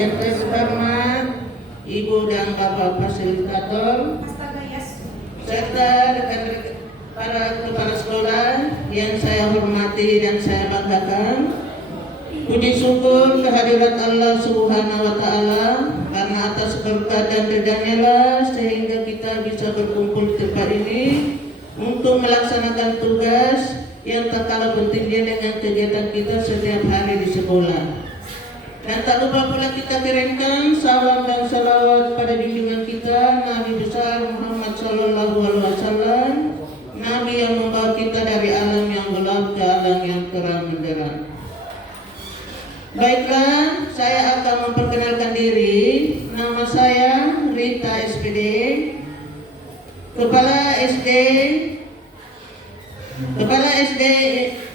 Yang terhormat Ibu dan Bapak Fasilitator, serta rekan-rekan para kepala sekolah yang saya hormati dan saya banggakan. Puji syukur kehadirat Allah Subhanahu wa Ta'ala, karena atas berkat dan ridha-Nya lah sehingga kita bisa berkumpul di tempat ini untuk melaksanakan tugas yang tak kalah pentingnya dengan kegiatan kita setiap hari di sekolah. Dan tak lupa pula kita kirimkan salam dan salawat pada junjungan kita Nabi besar Muhammad Sallallahu Alaihi Wasallam, Nabi yang membawa kita dari alam yang gelap ke alam yang terang benderang. Baiklah, saya akan memperkenalkan diri. Nama saya Rita SPD, Kepala SD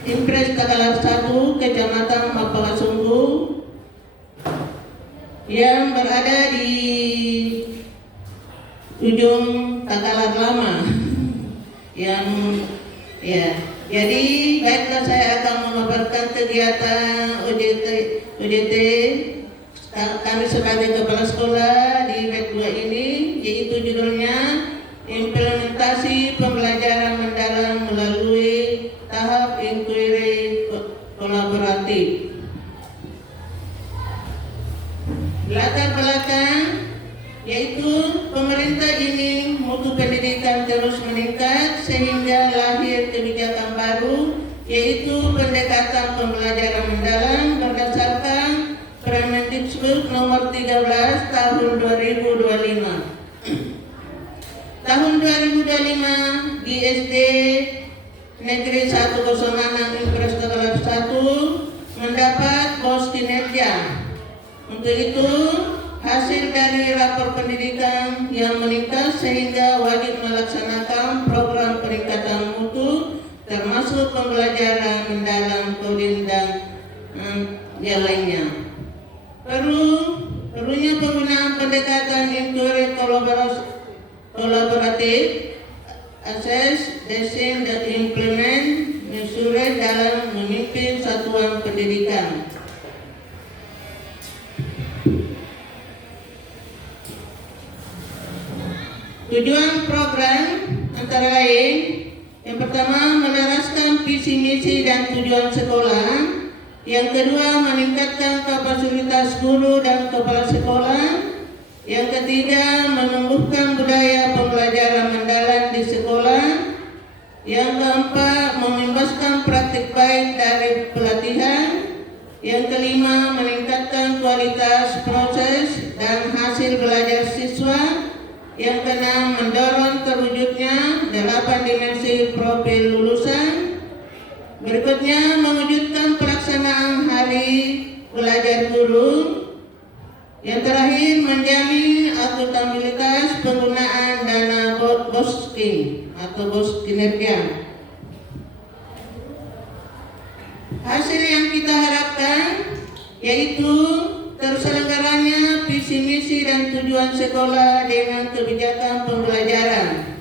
Impres Takalar 1, Kecamatan Mapakasunggu, yang berada di ujung Takalar Lama. Jadi baiklah, saya akan memaparkan kegiatan UJT kami sebagai kepala sekolah di WET 2 ini, yaitu judulnya Implementasi Pembelajaran Mendalam melalui tahap inquiry kolaboratif. Latar belakang yaitu pemerintah ini mutu pendidikan terus meningkat sehingga lahir kebijakan baru, yaitu pendekatan pembelajaran mendalam berdasarkan Permendikbud nomor 13 tahun 2025. Tahun 2025 di SD Negeri 106 Impres Takalar 1 mendapat BOS kinerja. Untuk itu, hasil dari rapor pendidikan yang meningkat sehingga wajib melaksanakan program peningkatan mutu termasuk pembelajaran mendalam, coding dan yang lainnya. Perlunya penggunaan pendekatan inquiry kolaboratif, assess, design, dan implement, measure dalam memimpin satuan pendidikan. Tujuan program antara lain, yang pertama meneraskan visi misi dan tujuan sekolah, yang kedua meningkatkan kapasitas guru dan kepala sekolah, yang ketiga menumbuhkan budaya pembelajaran mendalam di sekolah, yang keempat mengimbaskan praktik baik dari pelatihan, yang kelima meningkatkan kualitas proses dan hasil belajar siswa, yang keenam mendorong terwujudnya 8 dimensi profil lulusan. Berikutnya mewujudkan pelaksanaan hari belajar guru. Yang terakhir menjamin akuntabilitas penggunaan dana BOSKIN atau BOS kinerja. Hasil yang kita harapkan yaitu terselenggaranya visi misi dan tujuan sekolah dengan kebijakan pembelajaran.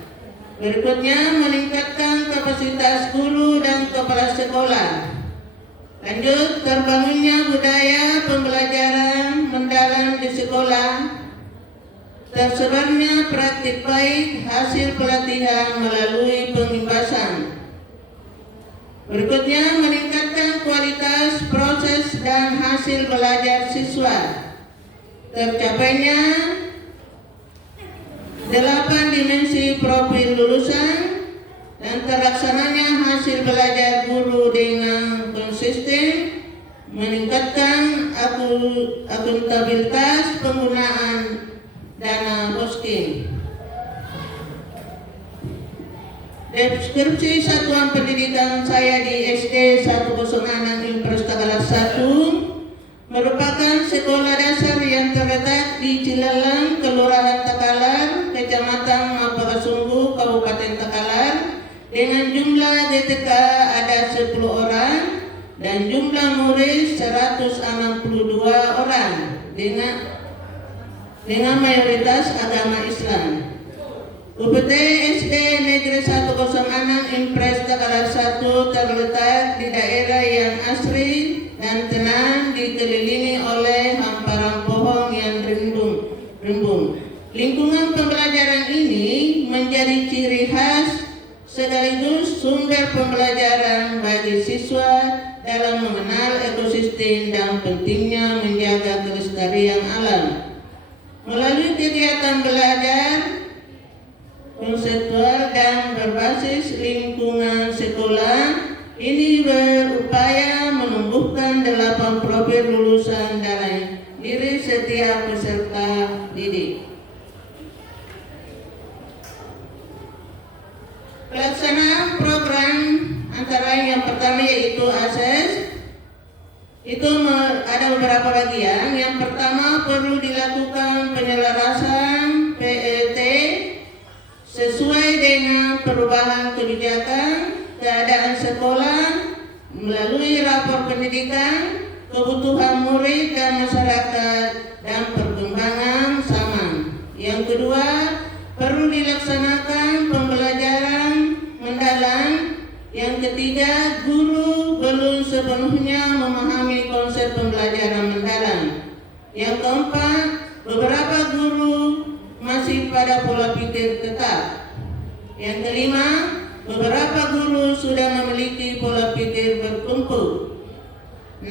Berikutnya meningkatkan kapasitas guru dan kepala sekolah. Lanjut, terbangunnya budaya pembelajaran mendalam di sekolah, tersebarnya praktik baik hasil pelatihan melalui pengimbasan. Berikutnya meningkatkan kualitas proses dan hasil belajar siswa, tercapainya 8 dimensi profil lulusan, dan terlaksananya hasil belajar guru dengan konsisten, meningkatkan akuntabilitas penggunaan dana BOSKIN. Deskripsi satuan pendidikan saya di SD 106 Impres Takalar 1 merupakan sekolah dasar yang terletak di Cilalang, Kelurahan Takalar, Kecamatan Mapakasunggu, Kabupaten Takalar, dengan jumlah DTK ada 10 orang dan jumlah murid 162 orang dengan mayoritas agama Islam. UPT SD Negeri 106 Impres Takalar 1 terletak di daerah yang asri dan tenang, dikelilingi oleh hamparan pohon ciri khas sekaligus sumber pembelajaran bagi siswa dalam mengenal ekosistem dan pentingnya menjaga kelestarian alam. Melalui kegiatan belajar konseptual dan berbasis lingkungan sekolah, ini berupaya menumbuhkan 8 profil lulusan dalam diri setiap peserta didik. Pelaksanaan program antara yang pertama yaitu akses, itu ada beberapa bagian. Yang pertama, perlu dilakukan penyelarasan PLT sesuai dengan perubahan kebijakan keadaan sekolah melalui rapor pendidikan, kebutuhan murid dan masyarakat, dan perkembangan zaman. Yang kedua, perlu dilaksanakan pembelajaran mendalam. Yang ketiga, guru belum sepenuhnya memahami konsep pembelajaran mendalam. Yang keempat, beberapa guru masih pada pola pikir tetap. Yang kelima, beberapa guru sudah memiliki pola pikir bertumpuk. 6.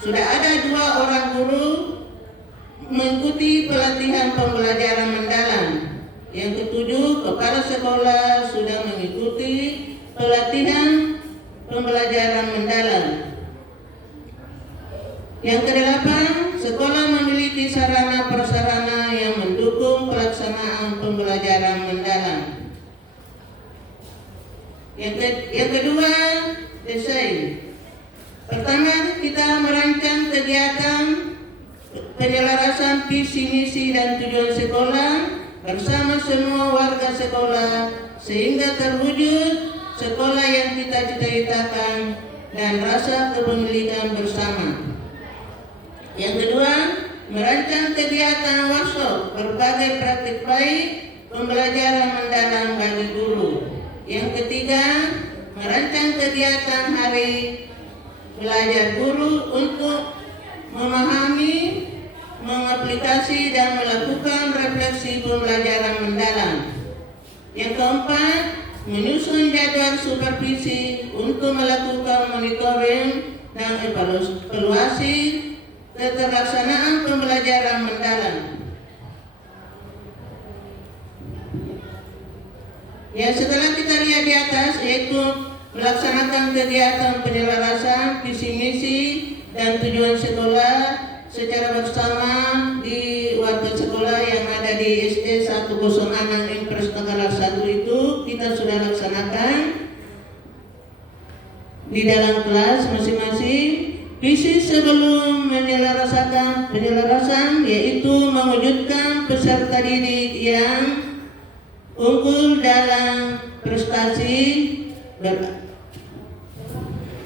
Sudah ada 2 orang guru mengikuti pelatihan pembelajaran mendalam. Yang ketujuh, kepala sekolah sudah mengikuti pelatihan pembelajaran mendalam. Yang kedelapan, sekolah memiliki sarana prasarana yang mendukung pelaksanaan pembelajaran mendalam. Yang kedua, desain. Pertama, kita merancang kegiatan penyelarasan visi misi dan tujuan sekolah bersama semua warga sekolah sehingga terwujud sekolah yang kita cita-citakan dan rasa kepemilikan bersama. Yang kedua, merancang kegiatan workshop berbagai praktik baik pembelajaran mendalam bagi guru. Yang ketiga, merancang kegiatan hari belajar guru untuk memahami, mengaplikasi dan melakukan refleksi pembelajaran mendalam. Yang keempat, menyusun jadwal supervisi untuk melakukan monitoring dan evaluasi keterlaksanaan pembelajaran mendalam. Ya, setelah kita lihat di atas, yaitu melaksanakan kegiatan penyelarasan visi misi dan tujuan sekolah secara bersama di warga sekolah yang ada di SD 106 Impres Tenggalar 1 itu kita sudah laksanakan di dalam kelas masing-masing. Visi sebelum penyelarasan yaitu mewujudkan peserta didik yang unggul dalam prestasi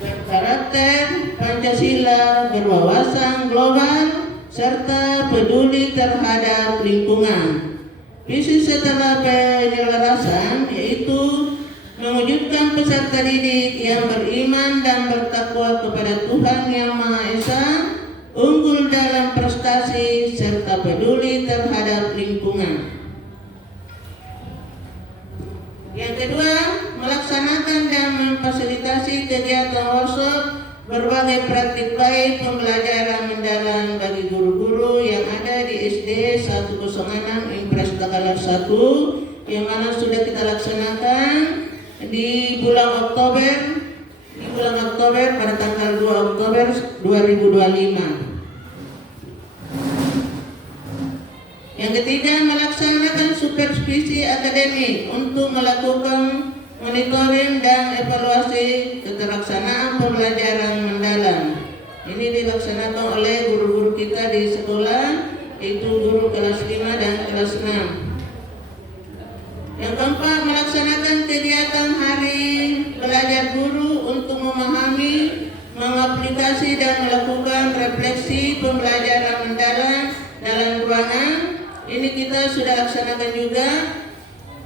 berkarakter Pancasila, berwawasan global, serta peduli terhadap lingkungan. Visi setelah penyelarasan yaitu mewujudkan peserta didik yang beriman dan bertakwa kepada Tuhan Yang Maha Esa, unggul dalam prestasi, serta peduli terhadap lingkungan. Yang kedua, melaksanakan dan memfasilitasi kegiatan workshop berbagai praktik baik pembelajaran mendalam bagi guru-guru yang ada di SD 106 Impres Tenggalar 1 yang mana sudah kita laksanakan di bulan Oktober pada tanggal 2 Oktober 2025. Yang ketiga, melaksanakan supervisi akademik untuk melakukan monitoring dan evaluasi keterlaksanaan pembelajaran mendalam. Ini dilaksanakan oleh guru-guru kita di sekolah, yaitu guru kelas 5 dan kelas 6. Yang keempat, melaksanakan kegiatan hari belajar guru untuk memahami, mengaplikasi dan melakukan refleksi pembelajaran mendalam dalam ruangan. Ini kita sudah laksanakan juga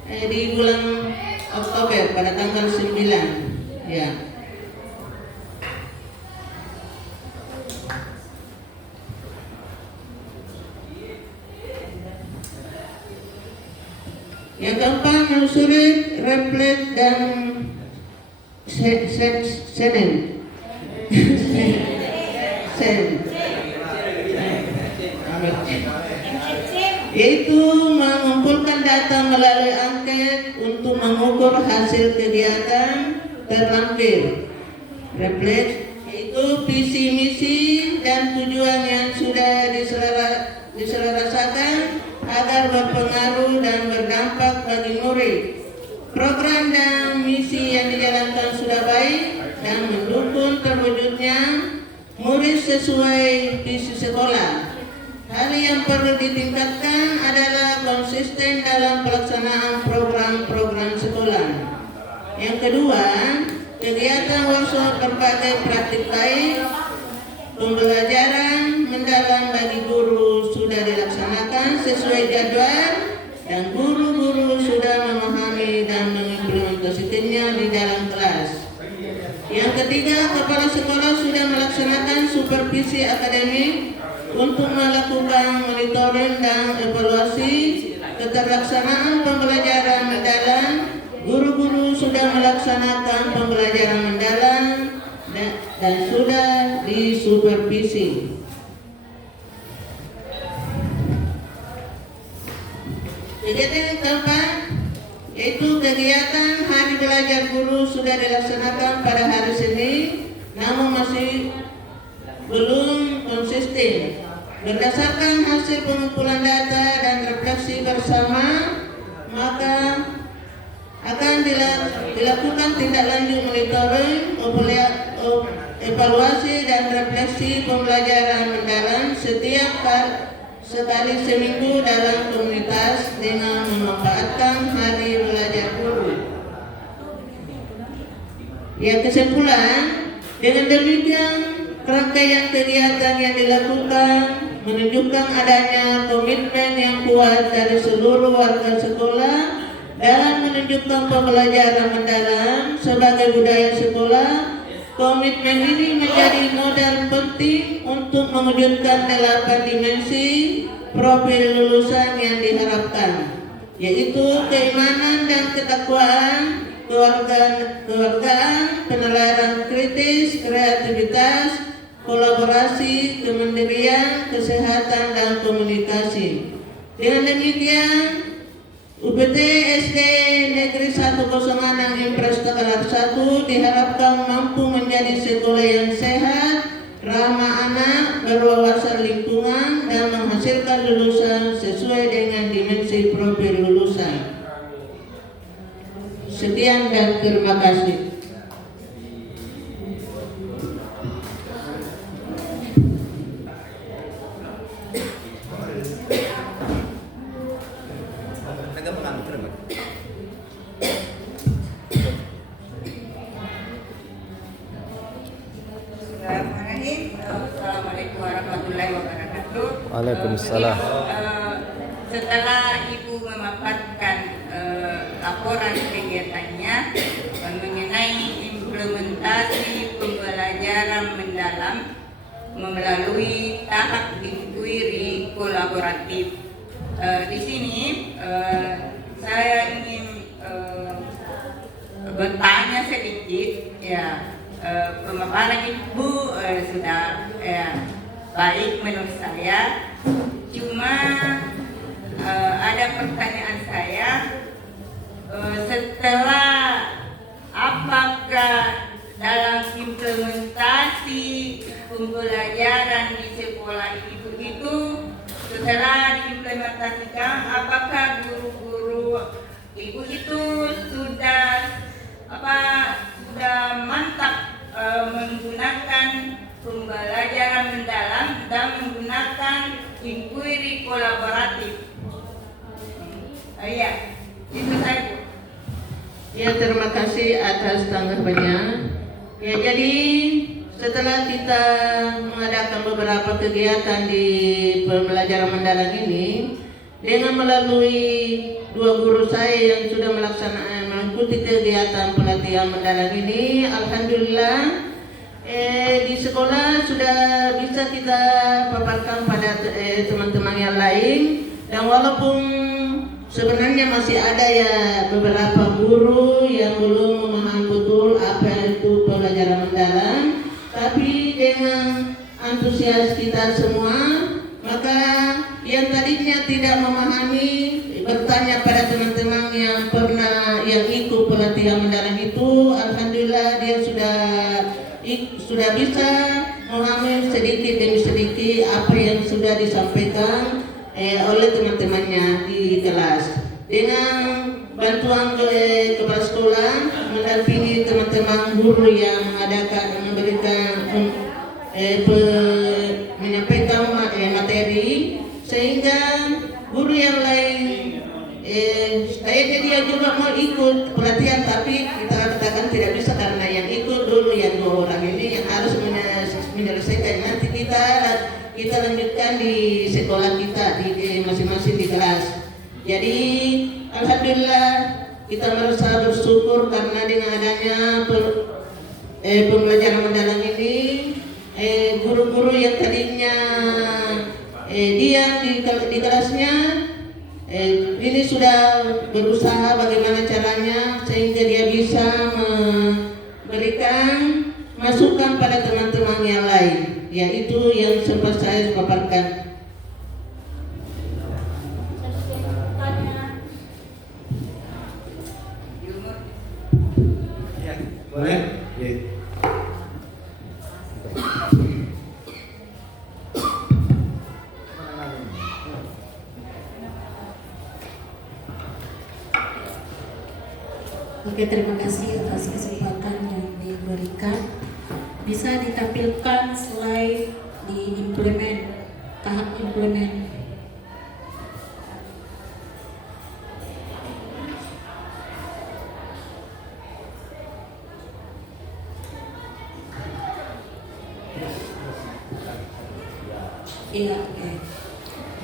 di bulan Oktober pada tanggal 9. Ya. Yang keempat, menelusuri replet dan senen. Yaitu mengumpulkan data melalui angket untuk mengukur hasil kegiatan terlampir. Refleks yaitu visi misi dan tujuan yang sudah diselarasakan agar berpengaruh dan berdampak bagi murid. Program dan misi yang dijalankan sudah baik dan mendukung terwujudnya murid sesuai visi sekolah. Hal yang perlu ditingkatkan adalah konsisten dalam pelaksanaan program-program sekolah. Yang kedua, kegiatan workshop berbagai praktik baik, pembelajaran mendalam bagi guru sudah dilaksanakan sesuai jadwal dan guru-guru sudah memahami dan mengimplementasikannya di dalam kelas. Yang ketiga, kepala sekolah sudah melaksanakan supervisi akademik untuk melakukan monitoring dan evaluasi keterlaksanaan pembelajaran mendalam. Guru-guru sudah melaksanakan pembelajaran mendalam dan sudah disupervisi. Kegiatan yang keempat yaitu kegiatan hari belajar guru sudah dilaksanakan pada hari Senin, namun masih belum konsisten. Berdasarkan hasil pengumpulan data dan refleksi bersama, maka akan dilakukan tindak lanjut monitoring, evaluasi dan refleksi pembelajaran mendalam setiap sekali seminggu dalam komunitas dengan memanfaatkan hari belajar guru. Ya, kesimpulan, dengan demikian rangkaian kegiatan yang dilakukan menunjukkan adanya komitmen yang kuat dari seluruh warga sekolah dalam menunjukkan pembelajaran mendalam sebagai budaya sekolah. Komitmen ini menjadi modal penting untuk mewujudkan 8 dimensi profil lulusan yang diharapkan, yaitu keimanan dan ketakwaan, kewargaan, penelaran kritis, kreativitas, kolaborasi, kemandirian, kesehatan, dan komunikasi. Dengan demikian, UPT SD Negeri 106 Impres Tegalar 1 diharapkan mampu menjadi sekolah yang sehat, ramah anak, berwawasan lingkungan, dan menghasilkan lulusan sesuai dengan dimensi profil lulusan. Sekian dan terima kasih. Assalamualaikum warahmatullahi wabarakatuh. Waalaikumsalam. Setelah Ibu memaparkan laporan kegiatannya mengenai implementasi pembelajaran mendalam melalui tahap inquiry kolaboratif, di sini saya ingin bertanya sedikit, ya. Pemaparan Ibu sudah baik menurut saya. Cuma ada pertanyaan saya, setelah apakah dalam implementasi pembelajaran di sekolah ini begitu, setelah diimplementasikan apakah guru-guru Ibu itu sudah mantap menggunakan pembelajaran mendalam dan menggunakan inquiry kolaboratif. Ya, itu saya, Bu. Ya, terima kasih atas tanggapannya. Ya, jadi setelah kita mengadakan beberapa kegiatan di pembelajaran mendalam ini dengan melalui 2 guru saya yang sudah mengikuti kegiatan pelatihan mendalam ini, alhamdulillah di sekolah sudah bisa kita paparkan pada teman-teman yang lain, dan walaupun sebenarnya masih ada ya beberapa guru yang belum memahami betul apa itu pelajaran mendalam, tapi dengan antusias kita semua, maka yang tadinya tidak memahami bertanya pada teman-teman yang pernah ikut pelatihan mendalam itu, alhamdulillah dia sudah bisa memahami sedikit demi sedikit apa yang sudah disampaikan oleh teman-temannya di kelas. Dengan bantuan kepala sekolah mendampingi teman-teman guru yang menyampaikan materi, sehingga guru yang lain kayaknya dia juga mau ikut pelatihan, tapi kita katakan tidak bisa karena yang ikut dulu yang 2 orang ini yang harus menyelesaikan. Nanti kita lanjutkan di sekolah kita di masing-masing di kelas. Jadi alhamdulillah kita merasa bersyukur karena dengan adanya pembelajaran mendalam ini, guru-guru yang tadinya diam di kelasnya ini sudah berusaha bagaimana caranya sehingga dia bisa memberikan masukan pada teman-teman yang lain. Yaitu yang sempat saya paparkan. Ya, boleh? Ya. Oke, terima kasih atas kesempatan yang diberikan. Bisa ditampilkan slide di tahap implement. Iya, oke.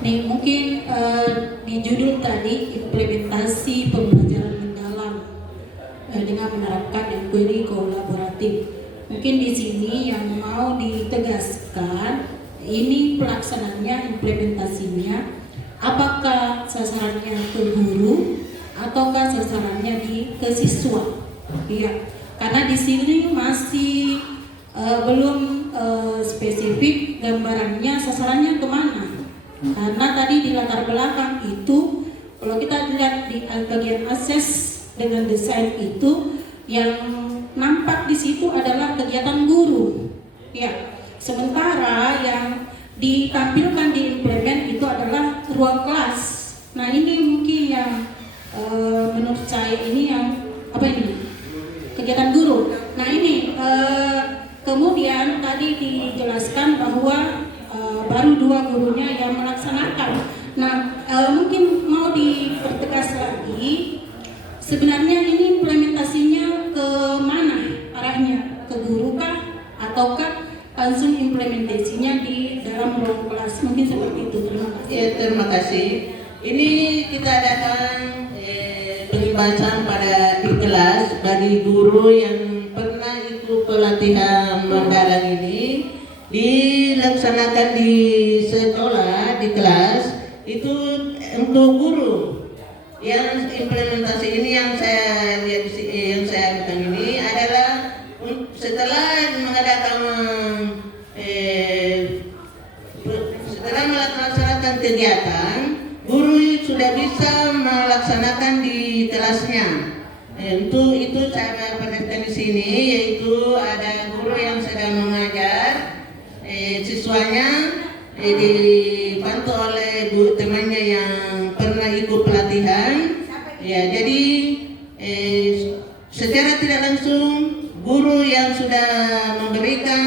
Nih mungkin di judul tadi implementasi pembelajaran mendalam dengan menerapkan inquiry kolaboratif. Mungkin di sini yang mau ditegaskan ini pelaksanaannya, implementasinya, apakah sasarannya ke guru ataukah sasarannya ke siswa? Iya, karena di sini masih belum spesifik gambarannya sasarannya kemana. Karena tadi di latar belakang itu, kalau kita lihat di bagian akses dengan desain itu, yang nampak di situ adalah kegiatan guru. Ya, sementara yang ditampilkan di implement itu adalah ruang kelas. Nah ini mungkin yang menurut saya ini yang kegiatan guru. Nah ini kemudian tadi dijelaskan bahwa baru 2 gurunya yang melaksanakan. Nah mungkin mau dipertegas lagi, sebenarnya ini implementasinya ke mana arahnya? Ke guru kah? Ataukah langsung implementasinya di dalam ruang kelas? Mungkin seperti itu. Terima kasih. Ya, terima kasih. Ini kita adakan pembahasan pada di kelas bagi guru yang pernah ikut pelatihan mendalam ini, dilaksanakan di sekolah, di kelas. Itu untuk guru yang implementasi ini yang saya lihat, yang saya lakukan ini adalah setelah melaksanakan kegiatan, guru sudah bisa melaksanakan di kelasnya. Untuk itu saya perhatikan di sini, yaitu ada guru yang sedang mengajar siswanya, dibantu oleh temannya yang pernah ikut pelatihan. Ya, jadi secara tidak langsung guru yang sudah memberikan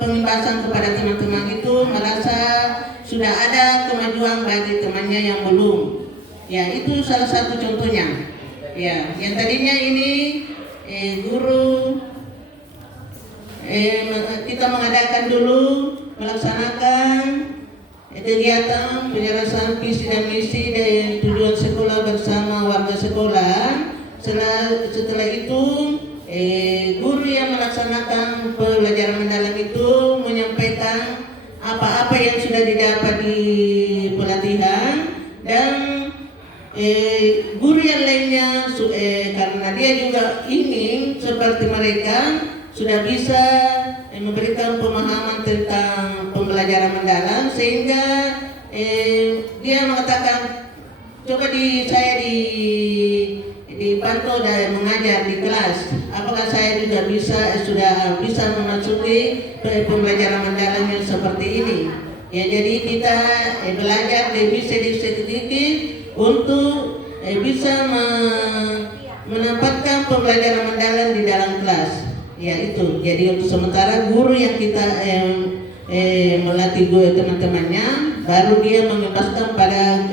pembahasan kepada teman-teman itu merasa sudah ada kemajuan bagi temannya yang belum. Ya, itu salah satu contohnya. Ya, yang tadinya ini guru kita mengadakan dulu melaksanakan kegiatan penyelesaian visi dan misi dan tujuan sekolah bersama warga sekolah. Setelah itu guru yang melaksanakan pelajaran mendalam itu menyampaikan apa-apa yang sudah didapat di pelatihan dan guru yang lainnya karena dia juga ingin seperti mereka sudah bisa memberikan pemahaman tentang pembelajaran mendalam, sehingga dia mengatakan coba saya dipantau dan mengajar di kelas, apakah saya juga sudah bisa memasuki pembelajaran mendalam yang seperti ini. Ya, jadi kita belajar lebih sedikit untuk bisa menempatkan pembelajaran mendalam di dalam kelas. Ya itu. Jadi untuk sementara guru yang kita melatih teman-temannya, baru dia membebaskan pada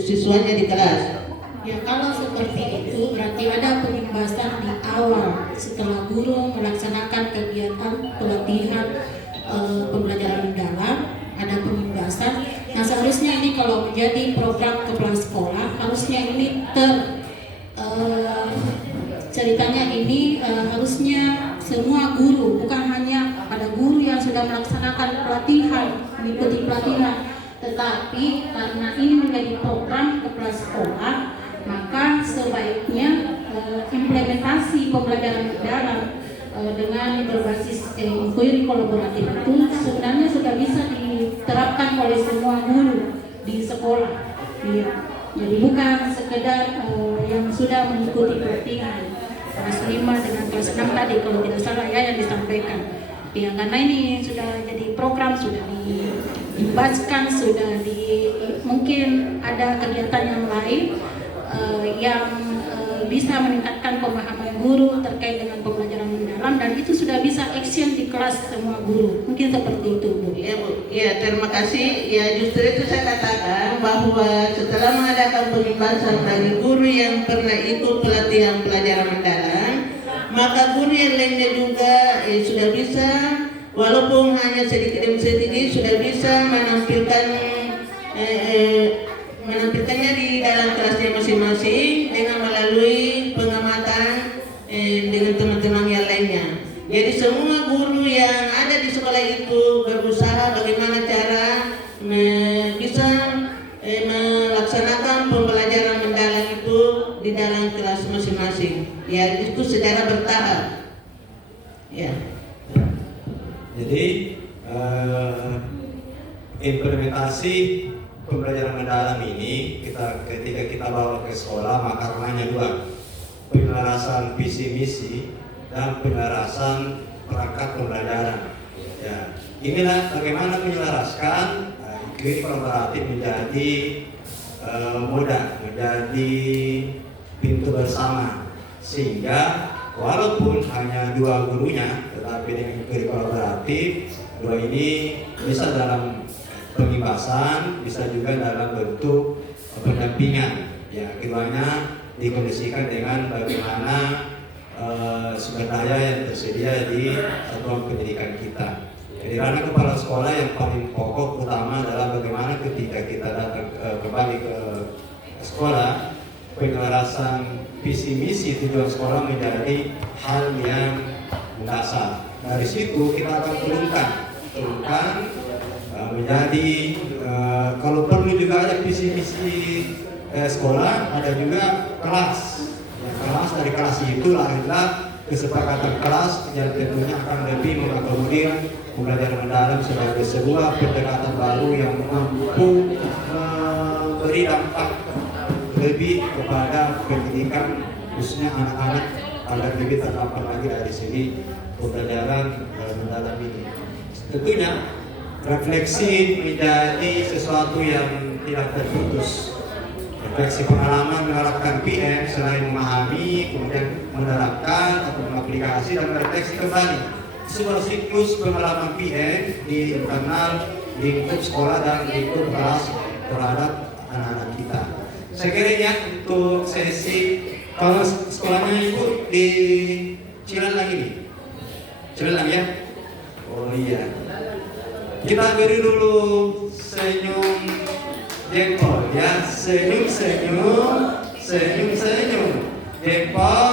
siswanya di kelas. Ya, kalau seperti itu berarti ada pembebasan di awal setelah guru melaksanakan kegiatan pelatihan pembelajaran mendalam, ada pembebasan. Nah, seharusnya ini kalau menjadi program kepala sekolah, harusnya ini ceritanya ini harusnya semua guru, bukan hanya pada guru yang sudah melaksanakan pelatihan, mengikuti pelatihan, tetapi karena ini menjadi program kepala sekolah, maka sebaiknya implementasi pembelajaran mendalam dengan berbasis inquiry kolaboratif itu sebenarnya sudah bisa diterapkan oleh semua guru di sekolah. Ya. Jadi bukan sekedar yang sudah mengikuti pelatihan kelas 5 dengan kelas 6 tadi kalau tidak salah ya yang disampaikan. Ya, karena ini sudah jadi program, sudah dibahaskan, mungkin ada kegiatan yang lain yang bisa meningkatkan pemahaman guru terkait dengan pembelajaran mendalam, dan itu sudah bisa action di kelas semua guru. Mungkin seperti itu, Bu. Ya, Bu. Ya, terima kasih. Ya, justru itu saya katakan bahwa setelah mengadakan pembebasan bagi guru yang pernah ikut pelatihan pelajaran mendalam, maka guru yang lainnya juga sudah bisa, walaupun hanya sedikit demi sedikit, sudah bisa menampilkannya di dalam kelasnya masing-masing dengan melalui pengamatan dengan teman-teman yang lainnya. Jadi semua guru yang ada di sekolah itu berusaha bagaimana cara bisa melaksanakan pembelajaran mendalam itu di dalam kelas masing-masing. Ya, itu secara bertahap. Ya. Jadi implementasi pembelajaran mendalam ini ketika kita bawa ke sekolah, maka maknanya dua: penyelarasan visi misi dan penyelarasan perangkat pembelajaran. Ya, inilah bagaimana menyelaraskan inquiry kolaboratif menjadi mudah, menjadi pintu bersama, sehingga walaupun hanya dua gurunya, tetapi dengan inquiry kolaboratif dua ini bisa dalam pembebasan, bisa juga dalam bentuk pendampingan. Ya, keduanya dikondisikan dengan bagaimana sumber daya yang tersedia di satuan pendidikan kita. Jadi karena kepala sekolah yang paling pokok utama adalah bagaimana ketika kita datang kembali ke sekolah, penyelarasan visi misi tujuan sekolah menjadi hal yang mendasar. Dari situ kita akan turunkan menjadi kalau perlu juga ada visi misi sekolah, ada juga kelas. Kelas, dari kelas itu lahirlah kesepakatan kelas yang tentunya akan lebih mengakomodir pembelajaran mendalam sebagai sebuah pendekatan baru yang mampu memberi dampak lebih kepada pendidikan khususnya anak-anak agar lebih terdampak lagi dari segi pembelajaran mendalam ini. Tentunya refleksi menjadi sesuatu yang tidak terputus. Refleksi pengalaman menerapkan PM selain memahami, kemudian menerapkan atau mengaplikasi dan merefleksi kembali. Sebuah siklus pengalaman PM di internal lingkup sekolah dan lingkup kelas terhadap anak-anak kita. Saya kira ya untuk sesi kalau sekolahnya itu di Cilandak ini, Cilandak ya. Oh iya. Kita beri dulu senyum jempol ya, senyum, jempol,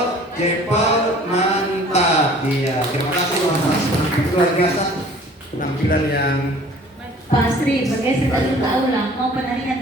mantap. Iya, terima kasih Mas. Luar biasa penampilan yang Pak Asri, bergeser ke aula, mau penarikan.